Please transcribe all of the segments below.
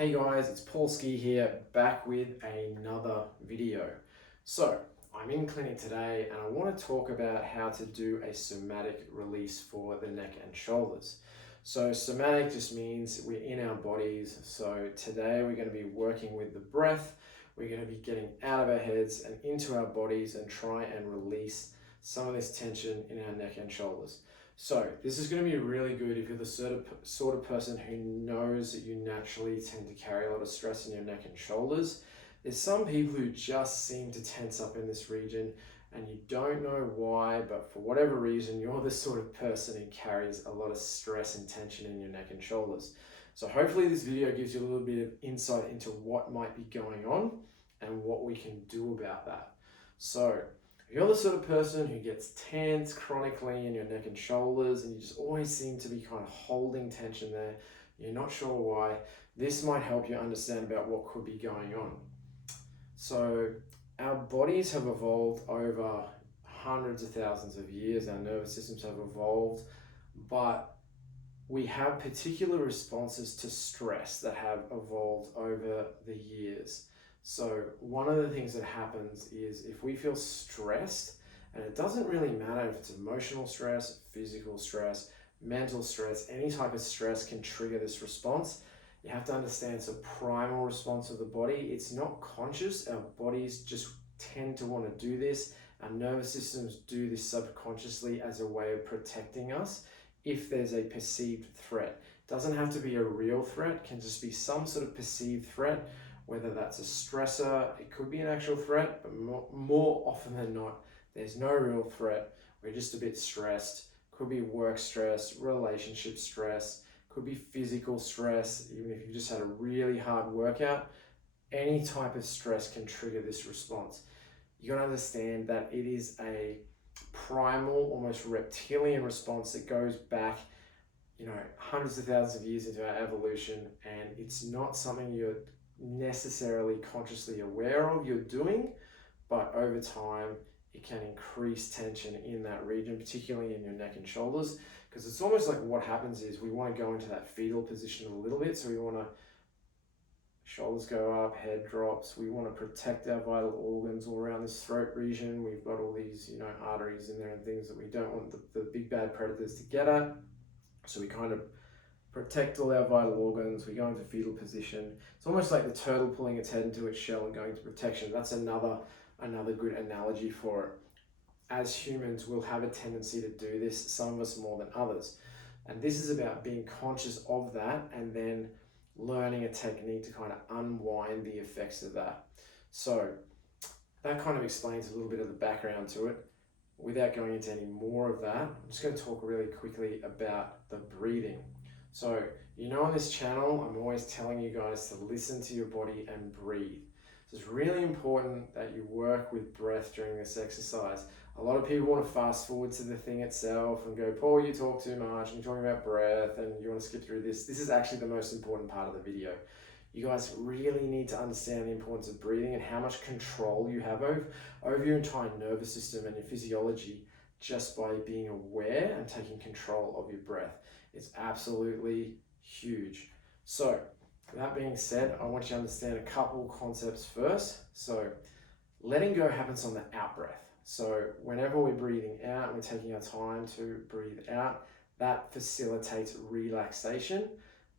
Hey guys, it's Paul Ski here, back with another video. So, I'm in clinic today and I want to talk about how to do a somatic release for the neck and shoulders. So, somatic just means we're in our bodies. So, today we're going to be working with the breath. We're going to be getting out of our heads and into our bodies and try and release some of this tension in our neck and shoulders. So this is going to be really good if you're the sort of person who knows that you naturally tend to carry a lot of stress in your neck and shoulders. There's some people who just seem to tense up in this region and you don't know why, but for whatever reason, you're the sort of person who carries a lot of stress and tension in your neck and shoulders. So hopefully this video gives you a little bit of insight into what might be going on and what we can do about that. So if you're the sort of person who gets tense chronically in your neck and shoulders and you just always seem to be kind of holding tension there, you're not sure why, this might help you understand about what could be going on. So our bodies have evolved over hundreds of thousands of years, our nervous systems have evolved, but we have particular responses to stress that have evolved over the years. So one of the things that happens is if we feel stressed, and it doesn't really matter if it's emotional stress, physical stress, mental stress, any type of stress can trigger this response. You have to understand it's a primal response of the body. It's not conscious. Our bodies just tend to want to do this. Our nervous systems do this subconsciously as a way of protecting us if there's a perceived threat. It doesn't have to be a real threat, it can just be some sort of perceived threat. Whether that's a stressor, it could be an actual threat, but more often than not, there's no real threat. We're just a bit stressed. Could be work stress, relationship stress, could be physical stress, even if you just had a really hard workout. Any type of stress can trigger this response. You gotta understand that it is a primal, almost reptilian response that goes back hundreds of thousands of years into our evolution, and it's not something you're necessarily consciously aware of you're doing, but over time it can increase tension in that region, particularly in your neck and shoulders, because it's almost like what happens is we want to go into that fetal position a little bit. So we want to shoulders go up, head drops. We want to protect our vital organs all around this throat region. We've got all these arteries in there and things that we don't want the big bad predators to get at. So we kind of protect all our vital organs. We go into fetal position. It's almost like the turtle pulling its head into its shell and going to protection. That's another good analogy for it. As humans, we'll have a tendency to do this, some of us more than others. And this is about being conscious of that and then learning a technique to kind of unwind the effects of that. So that kind of explains a little bit of the background to it. Without going into any more of that, I'm just going to talk really quickly about the breathing. So, on this channel, I'm always telling you guys to listen to your body and breathe. So it's really important that you work with breath during this exercise. A lot of people want to fast forward to the thing itself and go, Paul, you talk too much and you're talking about breath and you want to skip through this. This is actually the most important part of the video. You guys really need to understand the importance of breathing and how much control you have over your entire nervous system and your physiology just by being aware and taking control of your breath. It's absolutely huge. So, that being said, I want you to understand a couple concepts first. So, letting go happens on the out breath. So, whenever we're breathing out, we're taking our time to breathe out. That facilitates relaxation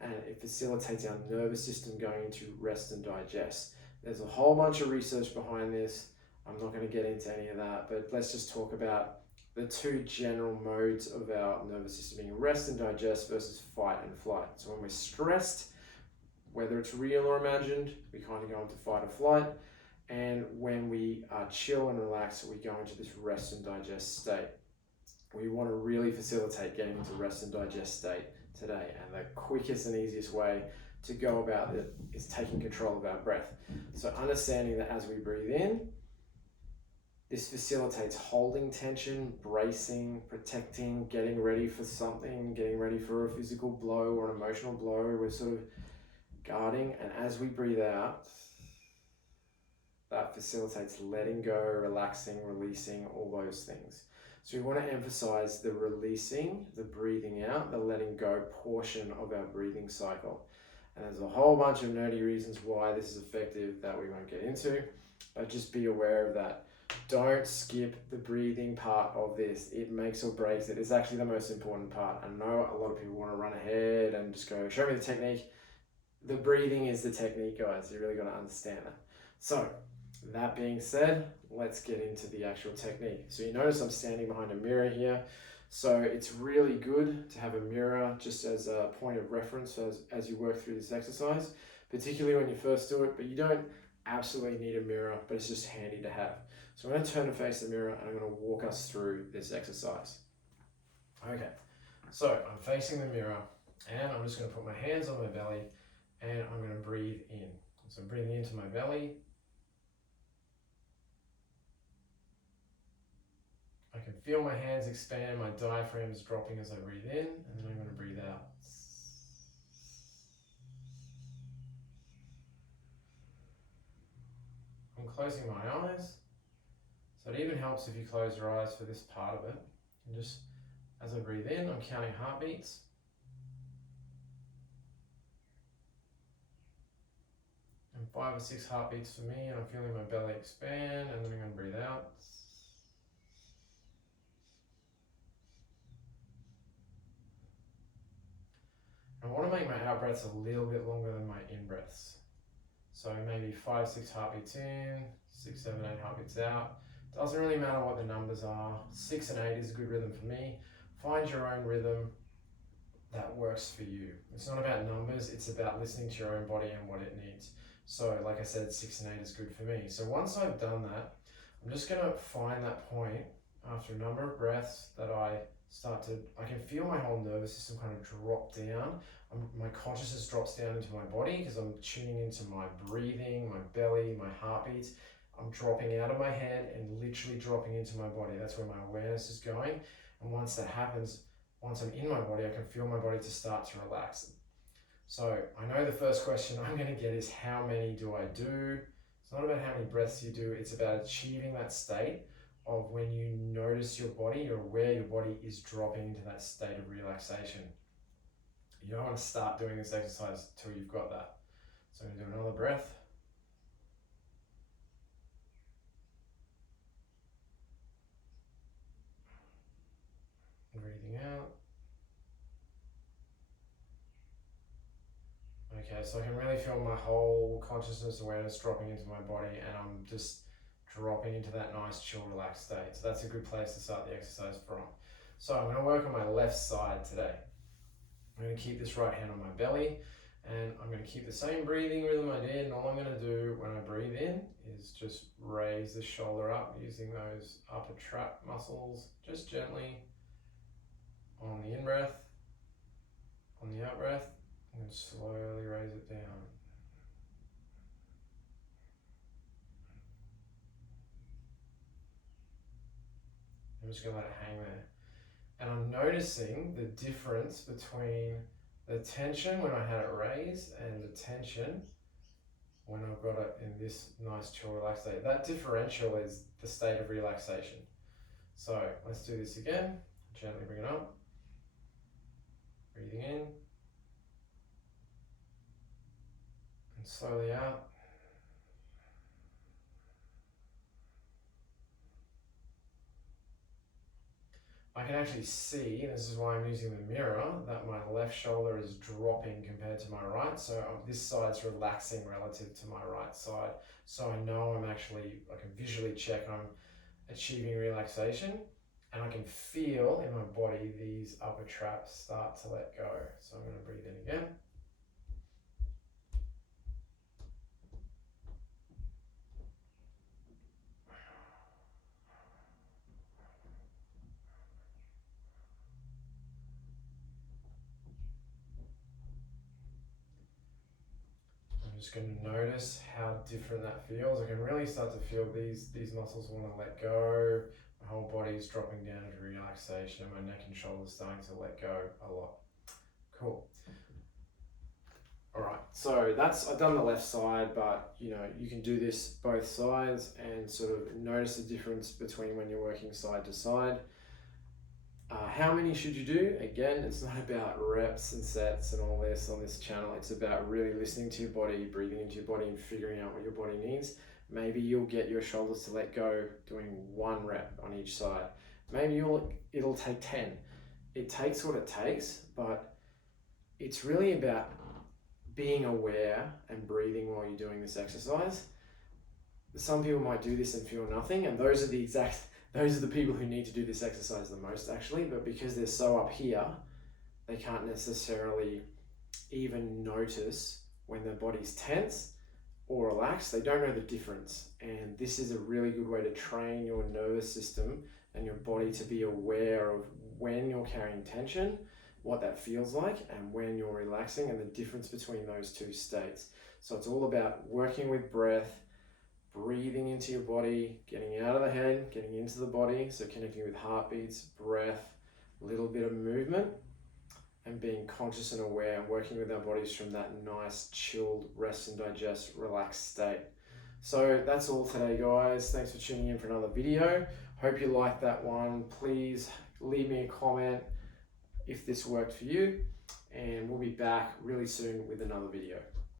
and it facilitates our nervous system going into rest and digest. There's a whole bunch of research behind this. I'm not going to get into any of that, but let's just talk about the two general modes of our nervous system being rest and digest versus fight and flight. So when we're stressed, whether it's real or imagined, we kind of go into fight or flight. And when we are chill and relaxed, we go into this rest and digest state. We want to really facilitate getting into rest and digest state today. And the quickest and easiest way to go about it is taking control of our breath. So understanding that as we breathe in, this facilitates holding tension, bracing, protecting, getting ready for something, getting ready for a physical blow or an emotional blow. We're sort of guarding, and as we breathe out, that facilitates letting go, relaxing, releasing, all those things. So we want to emphasize the releasing, the breathing out, the letting go portion of our breathing cycle. And there's a whole bunch of nerdy reasons why this is effective that we won't get into, but just be aware of that. Don't skip the breathing part of this. It makes or breaks it. It's actually the most important part. I know a lot of people want to run ahead and just go, show me the technique. The breathing is the technique, guys. You really got to understand that. So, that being said, let's get into the actual technique. So you notice I'm standing behind a mirror here. So it's really good to have a mirror just as a point of reference as you work through this exercise, particularly when you first do it, but you don't absolutely need a mirror, but it's just handy to have. So I'm going to turn and face the mirror and I'm going to walk us through this exercise. Okay, so I'm facing the mirror and I'm just going to put my hands on my belly and I'm going to breathe in. So I'm breathing into my belly. I can feel my hands expand, my diaphragm is dropping as I breathe in, and then I'm going to breathe out. I'm closing my eyes, so it even helps if you close your eyes for this part of it. And just as I breathe in, I'm counting heartbeats. And 5 or 6 heartbeats for me, and I'm feeling my belly expand, and then I'm going to breathe out. I want to make my out breaths a little bit longer than my in breaths. So maybe 5, 6 heartbeats in, 6, 7, 8 heartbeats out. Doesn't really matter what the numbers are. 6 and 8 is a good rhythm for me. Find your own rhythm that works for you. It's not about numbers, it's about listening to your own body and what it needs. So like I said, 6 and 8 is good for me. So once I've done that, I'm just going to find that point after a number of breaths that I can feel my whole nervous system kind of drop down. My consciousness drops down into my body because I'm tuning into my breathing, my belly, my heartbeats. I'm dropping out of my head and literally dropping into my body. That's where my awareness is going. And once that happens, once I'm in my body, I can feel my body to start to relax. So I know the first question I'm going to get is how many do I do? It's not about how many breaths you do, it's about achieving that state of when you notice your body, you're aware your body is dropping into that state of relaxation. You don't want to start doing this exercise until you've got that. So I'm going to do another breath. Breathing out. Okay, so I can really feel my whole consciousness awareness dropping into my body, and I'm just dropping into that nice, chill, relaxed state. So that's a good place to start the exercise from. So I'm going to work on my left side today. I'm going to keep this right hand on my belly, and I'm going to keep the same breathing rhythm I did, and all I'm going to do when I breathe in is just raise the shoulder up using those upper trap muscles, just gently on the in-breath, on the out-breath, and slowly raise it down. I'm just going to let it hang there. And I'm noticing the difference between the tension when I had it raised and the tension when I've got it in this nice chill relaxed state. That differential is the state of relaxation. So let's do this again. Gently bring it up. Breathing in. And slowly out. I can actually see, this is why I'm using the mirror, that my left shoulder is dropping compared to my right. So this side's relaxing relative to my right side. So I know I can visually check I'm achieving relaxation, and I can feel in my body these upper traps start to let go. So I'm going to breathe in again. I'm just going to notice how different that feels. I can really start to feel these muscles want to let go. My whole body is dropping down into relaxation, and my neck and shoulders starting to let go a lot. Cool. All right, so I've done the left side, but you can do this both sides and sort of notice the difference between when you're working side to side. How many should you do? Again, it's not about reps and sets and all this on this channel. It's about really listening to your body, breathing into your body, and figuring out what your body needs. Maybe you'll get your shoulders to let go doing 1 rep on each side. Maybe it'll take 10. It takes what it takes, but it's really about being aware and breathing while you're doing this exercise. Some people might do this and feel nothing, and those are the people who need to do this exercise the most, actually. But because they're so up here, they can't necessarily even notice when their body's tense or relaxed. They don't know the difference, and this is a really good way to train your nervous system and your body to be aware of when you're carrying tension, what that feels like, and when you're relaxing, and the difference between those two states. So it's all about working with breath, breathing into your body, getting out of the head, getting into the body, so connecting with heartbeats, breath, a little bit of movement, and being conscious and aware and working with our bodies from that nice, chilled, rest and digest, relaxed state. So that's all today, guys. Thanks for tuning in for another video. Hope you liked that one. Please leave me a comment if this worked for you, and we'll be back really soon with another video.